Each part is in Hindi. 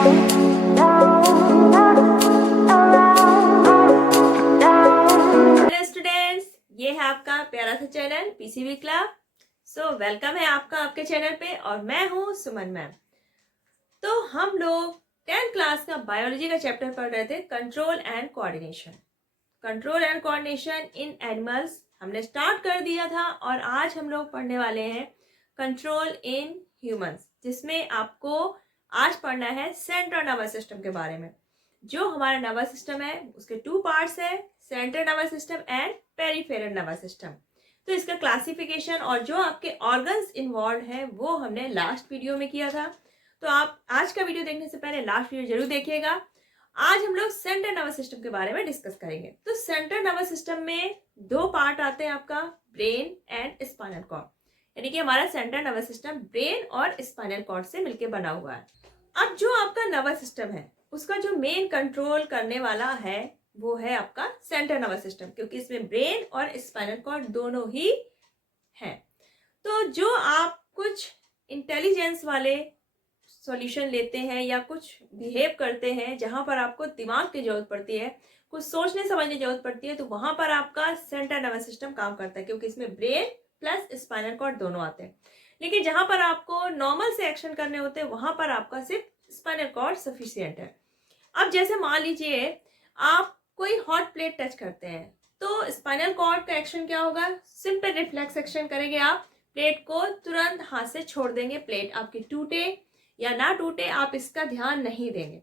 हेलो स्टूडेंट्स, ये है आपका प्यारा सा चैनल पीसीबी क्लब। वेलकम है आपका आपके चैनल पे और मैं हूँ सुमन मैम। तो हम लोग 10th क्लास का बायोलॉजी का चैप्टर पढ़ रहे थे, control and coordination. Control and coordination in animals हमने स्टार्ट कर दिया था और आज हम लोग पढ़ने वाले हैं कंट्रोल इन ह्यूमंस, जिसमें आपको आज पढ़ना है सेंट्रल नर्वस सिस्टम के बारे में। जो हमारा नर्वस सिस्टम है उसके 2 पार्ट्स है, central nervous system and peripheral nervous system. तो इसका क्लासिफिकेशन और जो आपके ऑर्गन्स इन्वॉल्व है वो हमने लास्ट वीडियो में किया था। तो आप आज का वीडियो देखने से पहले लास्ट वीडियो जरूर देखिएगा। आज हम लोग सेंट्रल नर्वस सिस्टम के बारे में डिस्कस करेंगे। तो सेंट्रल नर्वस सिस्टम में 2 पार्ट आते हैं, आपका ब्रेन एंड स्पाइनल कॉर्ड। यानी कि हमारा सेंट्रल नर्वस सिस्टम ब्रेन और स्पाइनल कॉर्ड से मिलकर बना हुआ है। अब जो आपका नर्वस सिस्टम है उसका जो मेन कंट्रोल करने वाला है वो है आपका सेंट्रल नर्वस सिस्टम, क्योंकि इसमें ब्रेन और स्पाइनल कॉर्ड दोनों ही हैं। तो जो आप कुछ इंटेलिजेंस वाले सॉल्यूशन लेते हैं या कुछ बिहेव करते हैं जहां पर आपको दिमाग की जरूरत पड़ती है, कुछ सोचने समझने की जरूरत पड़ती है, तो वहां पर आपका सेंट्रल नर्वस सिस्टम काम करता है, क्योंकि इसमें ब्रेन प्लस स्पाइनल कॉर्ड दोनों आते हैं। लेकिन जहां पर आपको नॉर्मल से एक्शन करने होते हैं वहां पर आपका सिर्फ स्पाइनल कॉर्ड सफिशिएंट है। अब जैसे मान लीजिए आप कोई हॉट प्लेट टच करते हैं तो स्पाइनल कॉर्ड का एक्शन क्या होगा? सिंपल रिफ्लेक्स एक्शन करेंगे, आप प्लेट को तुरंत हाथ से छोड़ देंगे। प्लेट आपकी टूटे या ना टूटे आप इसका ध्यान नहीं देंगे।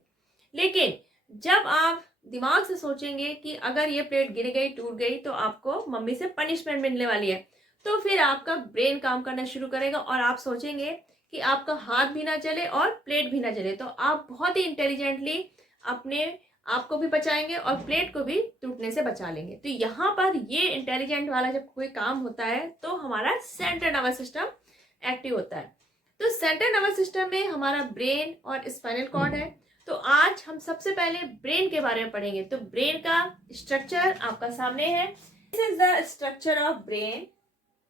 लेकिन जब आप दिमाग से सोचेंगे कि अगर ये प्लेट गिर गई, टूट गई, तो आपको मम्मी से पनिशमेंट मिलने वाली है, तो फिर आपका ब्रेन काम करना शुरू करेगा और आप सोचेंगे कि आपका हाथ भी ना चले और प्लेट भी ना चले। तो आप बहुत ही इंटेलिजेंटली अपने आप को भी बचाएंगे और प्लेट को भी टूटने से बचा लेंगे। तो यहाँ पर ये इंटेलिजेंट वाला जब कोई काम होता है तो हमारा सेंट्रल नर्वस सिस्टम एक्टिव होता है। तो सेंट्रल नर्वस सिस्टम में हमारा ब्रेन और स्पाइनल कॉर्ड है। तो आज हम सबसे पहले ब्रेन के बारे में पढ़ेंगे। तो ब्रेन का स्ट्रक्चर आपका सामने है। This is the structure of brain.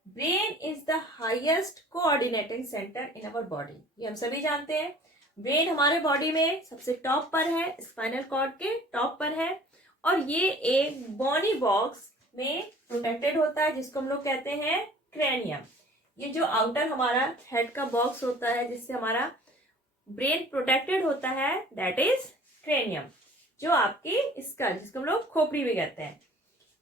Brain is the highest coordinating centre in our body. ये हम सभी जानते हैं। ब्रेन हमारे बॉडी में सबसे टॉप पर है, स्पाइनल कॉर्ड के टॉप पर है, और ये एक बोनी बॉक्स में प्रोटेक्टेड होता है जिसको हम लोग कहते हैं क्रेनियम। ये जो आउटर हमारा हेड का बॉक्स होता है जिससे हमारा ब्रेन प्रोटेक्टेड होता है, दैट इज क्रेनियम, जो आपकी स्कल, जिसको हम लोग खोपड़ी भी कहते हैं।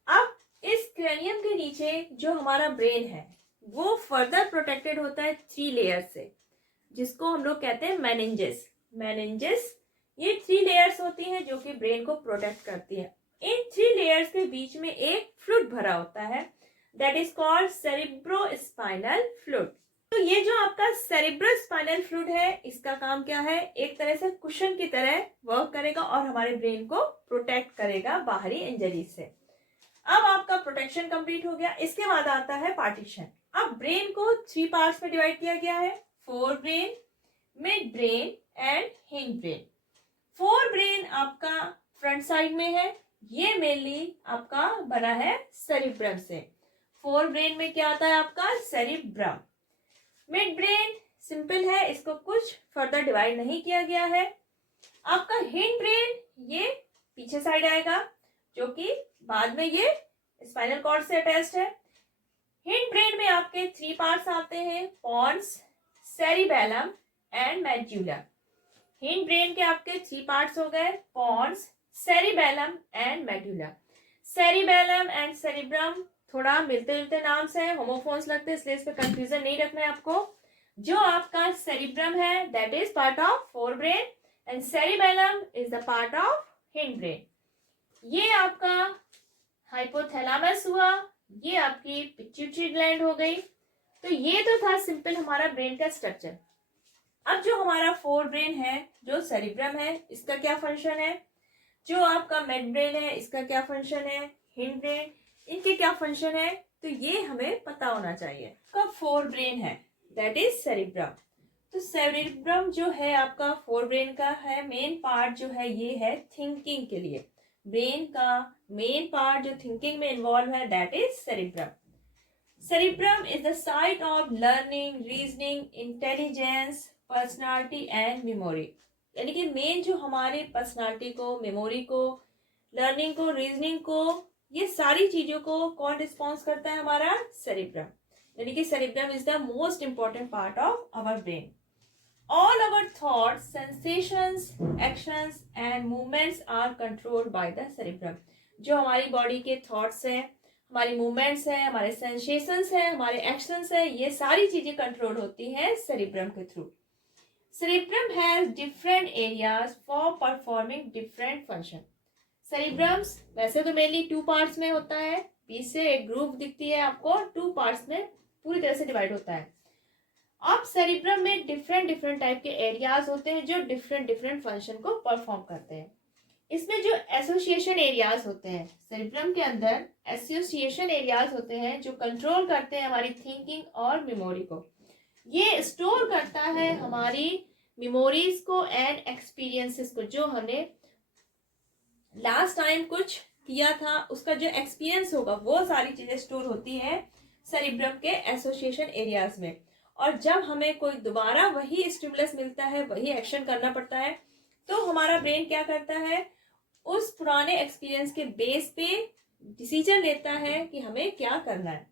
अब इस क्रेनियम के नीचे जो हमारा ब्रेन है वो फर्दर प्रोटेक्टेड होता है 3 लेयर से, जिसको हम लोग कहते हैं मेनिंजेस। मेनिंजेस ये 3 लेयर्स होती हैं जो कि ब्रेन को प्रोटेक्ट करती है। इन 3 लेयर्स के बीच में एक फ्लूइड भरा होता है, that is called cerebrospinal fluid. तो ये जो आपका सेरिब्रोस्पाइनल फ्लूइड है, इसका काम क्या है? एक तरह से कुशन की तरह वर्क करेगा और हमारे ब्रेन को प्रोटेक्ट करेगा बाहरी इंजरी से। अब आपका प्रोटेक्शन कंप्लीट हो गया। इसके बाद आता है पार्टीशन। अब ब्रेन को 3 पार्ट्स में डिवाइड किया गया है, fore brain, mid brain and hind brain. Fore brain आपका फ्रंट साइड में है, ये मेनली आपका बना है सेरिब्रम से। फोर ब्रेन में क्या आता है? आपका सेरिब्रम। मिड ब्रेन सिंपल है, इसको कुछ फर्दर डिवाइड नहीं किया गया है। आपका हिंड ब्रेन ये पीछे साइड आएगा, जो कि बाद में ये स्पाइनल कॉर्ड से अटैच्ड है। हिंड ब्रेन में आपके 3 पार्ट्स आते हैं, pons, cerebellum and medulla. Hind brain के आपके 3 पार्ट्स हो गए, pons, cerebellum and medulla. Cerebellum and cerebrum थोड़ा मिलते जुलते नाम से है, होमोफोन्स लगते हैं, इसलिए इस पर कंफ्यूजन नहीं रखना है आपको। जो आपका सेरिब्रम है that is part of fore brain and cerebellum is the part of hind brain. ये आपका हाइपोथैलेमस हुआ, ये आपकी पिट्यूटरी ग्लैंड हो गई। तो ये तो था सिंपल हमारा ब्रेन का स्ट्रक्चर। अब जो हमारा फोर ब्रेन है, जो सेरिब्रम है, इसका क्या फंक्शन है? जो आपका मिड ब्रेन है, इसका क्या फंक्शन है? हिंड ब्रेन, इनके क्या फंक्शन है? तो ये हमें पता होना चाहिए। आपका फोर ब्रेन है दैट इज सेरिब्रम। तो सेरिब्रम जो है आपका फोर ब्रेन का है, मेन पार्ट जो है ये है थिंकिंग के लिए। ब्रेन का मेन पार्ट जो थिंकिंग में इन्वॉल्व है that is cerebrum. Cerebrum is the site of learning, reasoning, intelligence, personality and memory. यानी कि मेन जो हमारे पर्सनालिटी को, मेमोरी को, लर्निंग को, रीजनिंग को, ये सारी चीजों को कौन रिस्पॉन्स करता है? हमारा सेरिब्रम। यानी कि cerebrum is the most important part of our brain. All our thoughts, sensations, actions and movements are controlled by the cerebrum। जो हमारी बॉडी के थॉट्स हैं, हमारी मूवमेंट्स हैं, हमारे सेंसेशंस हैं, हमारे एक्शंस हैं, ये सारी चीजें कंट्रोल होती हैं सेरिब्रम के थ्रू। Cerebrum has different areas for performing different function. Cerebrums वैसे तो मेनली 2 पार्ट्स में होता है, बीच से एक ग्रुप दिखती है आपको, 2 पार्ट्स में पूरी तरह से डिवाइड होता है। अब सेरिब्रम में डिफरेंट डिफरेंट टाइप के एरियाज होते हैं जो डिफरेंट डिफरेंट फंक्शन को परफॉर्म करते हैं। इसमें जो एसोसिएशन एरियाज होते हैं, सेरिब्रम के अंदर एसोसिएशन एरियाज होते हैं जो कंट्रोल करते हैं हमारी थिंकिंग और मेमोरी को। ये स्टोर करता है हमारी मेमोरीज को एंड एक्सपीरियंसेस को, जो हमने लास्ट टाइम कुछ किया था उसका जो एक्सपीरियंस होगा, वो सारी चीजें स्टोर होती है सेरिब्रम के एसोसिएशन एरियाज में। और जब हमें कोई दोबारा वही स्टिमुलस मिलता है, वही एक्शन करना पड़ता है, तो हमारा ब्रेन क्या करता है? उस पुराने एक्सपीरियंस के बेस पे डिसीजन लेता है कि हमें क्या करना है।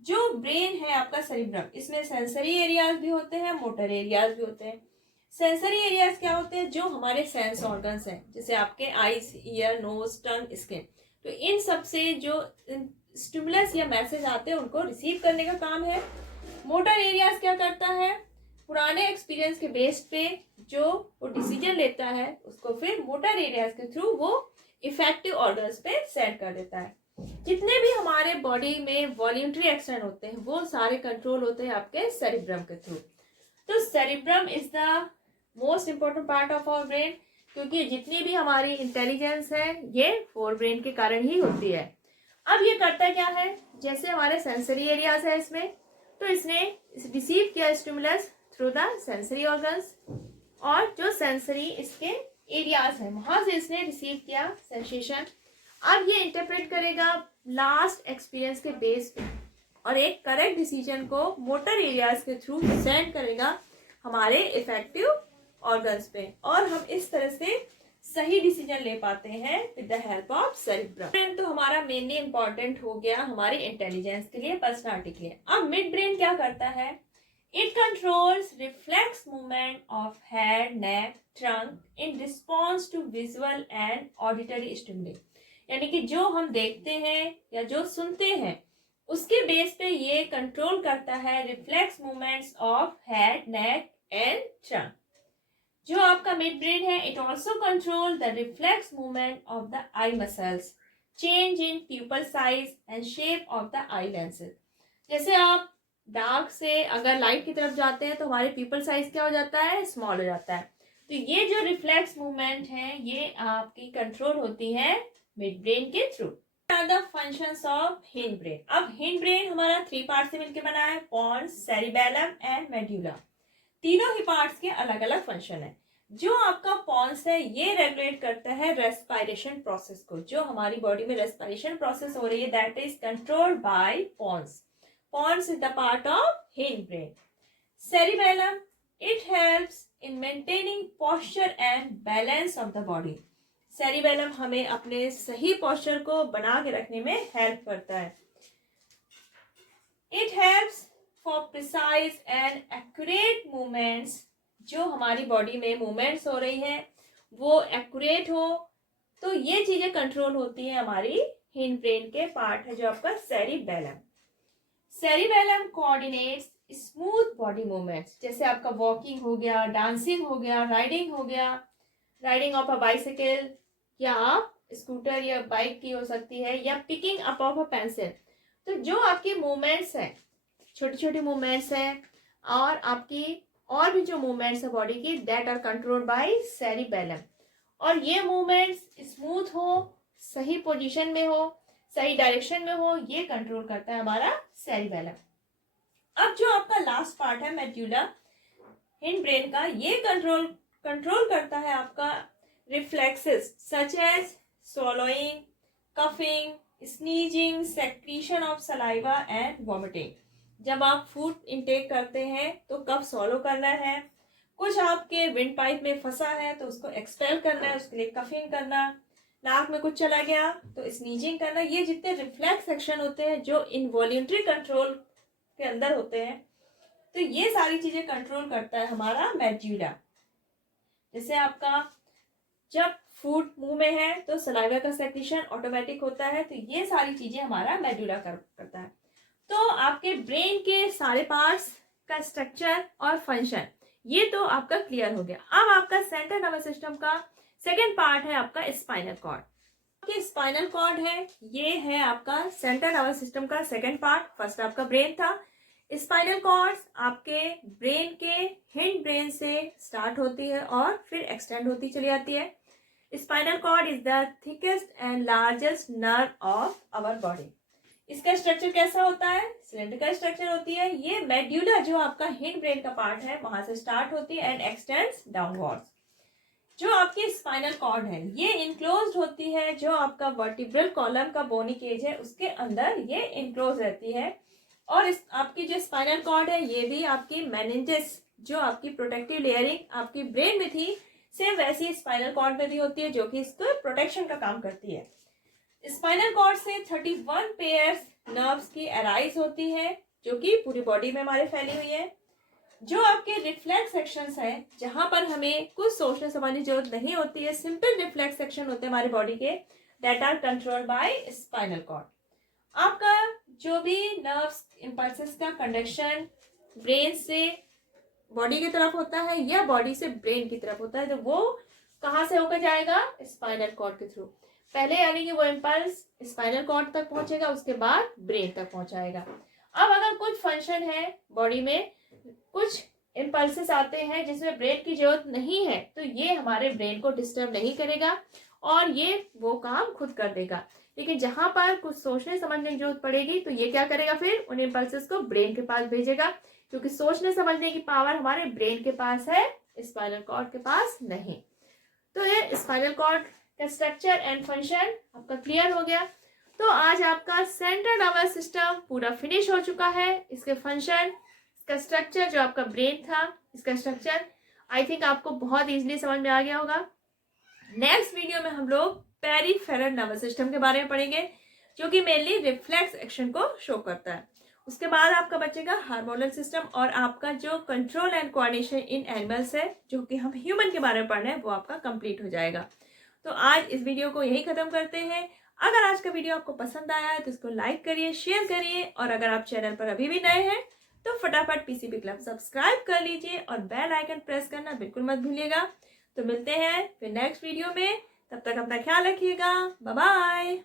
जो ब्रेन है आपका सेरिब्रम, इसमें सेंसरी एरियाज भी होते हैं, मोटर एरियाज भी होते हैं। सेंसरी एरियाज क्या होते हैं? जो हमारे सेंस ऑर्गन्स हैं, जैसे आपके आईज, ईयर, नोज, टंग, स्किन। तो इन सब से जो स्टिमुलस या मैसेज आते हैं उनको रिसीव करने का काम है। मोटर एरियाज क्या करता है? पुराने एक्सपीरियंस के बेस पे जो वो डिसीजन लेता है उसको फिर मोटर एरियाज के थ्रू वो इफेक्टिव ऑर्गन्स पे सेट कर देता है। जितने भी हमारे बॉडी में वॉल्यूंटरी एक्शन होते हैं वो सारे कंट्रोल होते हैं आपके सेरिब्रम के थ्रू। तो cerebrum is the most important part of our brain, क्योंकि जितनी भी हमारी इंटेलिजेंस है ये फोर ब्रेन के कारण ही होती है। अब ये करता क्या है? जैसे हमारे सेंसरी एरियाज है इसमें, तो इसने रिसीव किया stimulus through the sensory organs, और जो सेंसरी इसके एरियाज है वहां से इसने रिसीव किया सेंसेशन। अब ये इंटरप्रेट करेगा लास्ट एक्सपीरियंस के बेस पे और एक करेक्ट डिसीजन को मोटर एरियाज के थ्रू सेंड करेगा हमारे इफेक्टिव ऑर्गन्स पे, और हम इस तरह से सही डिसीजन ले पाते हैं with the help of cerebrum. Brain तो हमारा मेनली इंपॉर्टेंट हो गया हमारी इंटेलिजेंस के लिए, पर्सनालिटी के लिए। अब मिड ब्रेन क्या करता है? It controls reflex movement of head, neck, trunk in response to visual and auditory stimuli. यानी कि जो हम देखते हैं या जो सुनते हैं उसके बेस पे ये कंट्रोल करता है reflex movements of head, neck and trunk. जो आपका मिड ब्रेन है, it also control the reflex movement of the eye muscles, change in pupil size and shape of the eye lenses. जैसे आप डार्क से अगर लाइट की तरफ जाते हैं तो हमारे प्यूपल साइज क्या हो जाता है? स्मॉल हो जाता है। तो ये जो रिफ्लेक्स मूवमेंट है ये आपकी कंट्रोल होती है मिड ब्रेन के through. Are the functions of hind brain. अब हिंड ब्रेन हमारा 3 पार्ट से मिलकर बना है, पोन्स, सेरिबेलम एंड मेड्यूला। तीनों ही पार्ट्स के अलग अलग फंक्शन है। जो आपका पोन्स है ये रेगुलेट करता है रेस्पिरेशन प्रोसेस को। जो हमारी बॉडी में रेस्पिरेशन प्रोसेस हो रही है that is controlled by pons. Pons is the part of hind brain. Cerebellum, it helps in maintaining posture and balance of the body. Cerebellum हमें अपने सही पोस्चर को बना के रखने में हेल्प करता है। It helps for precise and accurate movements. जो हमारी बॉडी में मूवमेंट्स हो रही है वो एक्यूरेट हो, तो ये चीजें कंट्रोल होती है हमारी हिंड ब्रेन के पार्ट है जो आपका cerebellum. Cerebellum coordinates smooth body movements. जैसे आपका वॉकिंग हो गया, डांसिंग हो गया, राइडिंग हो गया, राइडिंग ऑफ अ बाइसिकल या आप स्कूटर या बाइक की हो सकती है, या picking up of a pencil. तो जो आपकी मूवमेंट्स हैं, छोटी छोटी मूवमेंट्स हैं, और आपकी और भी जो मूवमेंट्स है बॉडी की, that are controlled by cerebellum. और ये मूवमेंट्स स्मूथ हो, सही पोजीशन में हो, सही डायरेक्शन में हो, ये कंट्रोल करता है हमारा सेरिबेलम। अब जो आपका लास्ट पार्ट है मेड्यूला हिंड ब्रेन का, ये कंट्रोल करता है आपका reflexes such as swallowing, coughing, sneezing, secretion of saliva and vomiting। जब आप फूड इंटेक करते हैं तो कब सॉलो करना है, कुछ आपके विंड पाइप में फंसा है तो उसको एक्सपेल करना है, उसके लिए कफिंग करना, नाक में कुछ चला गया तो स्नीजिंग करना। ये जितने रिफ्लेक्स एक्शन होते हैं जो इनवॉल्यूंटरी कंट्रोल के अंदर होते हैं, तो ये सारी चीजें कंट्रोल करता है हमारा मेड्यूला। जैसे आपका जब फूड मुंह में है तो सलाइवा का सेक्रेशन ऑटोमेटिक होता है, तो ये सारी चीजें हमारा मेड्यूला करता है। तो आपके ब्रेन के सारे पार्ट्स का स्ट्रक्चर और फंक्शन ये तो आपका क्लियर हो गया। अब आपका सेंट्रल नर्वस सिस्टम का सेकेंड पार्ट है आपका स्पाइनल कॉर्ड। आपके स्पाइनल कॉर्ड है, ये है आपका सेंट्रल नर्वस सिस्टम का सेकेंड पार्ट। फर्स्ट आपका ब्रेन था। स्पाइनल कॉर्ड आपके ब्रेन के हिंड ब्रेन से स्टार्ट होती है और फिर एक्सटेंड होती चली जाती है। Spinal cord is the thickest and largest nerve of our body. इसका स्ट्रक्चर कैसा होता है? सिलेंड्रिकल स्ट्रक्चर होती है। ये मेड्यूला जो आपका हिंड ब्रेन का पार्ट है वहां से स्टार्ट होती है एंड एक्सटेंड्स डाउनवर्ड्स। जो आपकी स्पाइनल कॉर्ड है ये इनक्लोज्ड होती है, जो आपका वर्टिब्रल कॉलम का बोनी केज है उसके अंदर ये इनक्लोज रहती है। और इस आपकी जो स्पाइनल कॉर्ड है ये भी आपकी मेनिंजेस, जो आपकी प्रोटेक्टिव लेयरिंग आपकी ब्रेन में थी, सेम वैसी स्पाइनल कॉर्ड में भी होती है जो कि इसको प्रोटेक्शन का काम करती है। स्पाइनल कॉर्ड से 31 पेयर्स नर्व्स की अराइज होती है जो कि पूरी बॉडी में हमारे फैली हुई है। जो आपके रिफ्लेक्स सेक्शंस है जहां पर हमें कुछ सोचने समझने की जरूरत नहीं होती है, सिंपल रिफ्लेक्स सेक्शन होते हैं हमारी बॉडी के, that are controlled by spinal cord. आपका जो भी नर्व्स इंपल्सेस का कंडक्शन ब्रेन से बॉडी की तरफ होता है या बॉडी से ब्रेन की तरफ होता है, तो वो कहाँ से होकर जाएगा? स्पाइनल कॉर्ड के थ्रू। पहले यानी कि वो इम्पल्स स्पाइनल कॉर्ड तक पहुंचेगा, उसके बाद ब्रेन तक पहुंचाएगा। अब अगर कुछ फंक्शन है बॉडी में, कुछ इम्पल्सेस आते हैं जिसमें ब्रेन की जरूरत नहीं है, तो ये हमारे ब्रेन को डिस्टर्ब नहीं करेगा और ये वो काम खुद कर देगा। लेकिन जहां पर कुछ सोचने समझने की जरूरत पड़ेगी तो ये क्या करेगा? फिर उन इम्पल्सेस को ब्रेन के पास भेजेगा, क्योंकि सोचने समझने की पावर हमारे ब्रेन के पास है, स्पाइनल कॉर्ड के पास नहीं। तो ये स्पाइनल कॉर्ड का स्ट्रक्चर एंड फंक्शन आपका क्लियर हो गया। तो आज आपका सेंट्रल नर्वस सिस्टम पूरा फिनिश हो चुका है। इसके फंक्शन, इसका स्ट्रक्चर, जो आपका ब्रेन था, इसका स्ट्रक्चर आई थिंक आपको बहुत इजीली समझ में आ गया होगा। नेक्स्ट वीडियो में हम लोग पेरिफेरल नर्वस सिस्टम के बारे में पढ़ेंगे, जो कि मेनली रिफ्लेक्स एक्शन को शो करता है। उसके बाद आपका बचेगा हार्मोनल सिस्टम और आपका जो control and coordination in animals है, जो कि हम ह्यूमन के बारे में पढ़ रहे हैं, वो आपका कंप्लीट हो जाएगा। तो आज इस वीडियो को यही खत्म करते हैं। अगर आज का वीडियो आपको पसंद आया है तो इसको लाइक करिए, शेयर करिए, और अगर आप चैनल पर अभी भी नए हैं तो फटाफट पीसीबी क्लब सब्सक्राइब कर लीजिए और बेल आइकन प्रेस करना बिल्कुल मत भूलिएगा। तो मिलते हैं फिर नेक्स्ट वीडियो में, तब तक अपना ख्याल रखिएगा। Bye bye.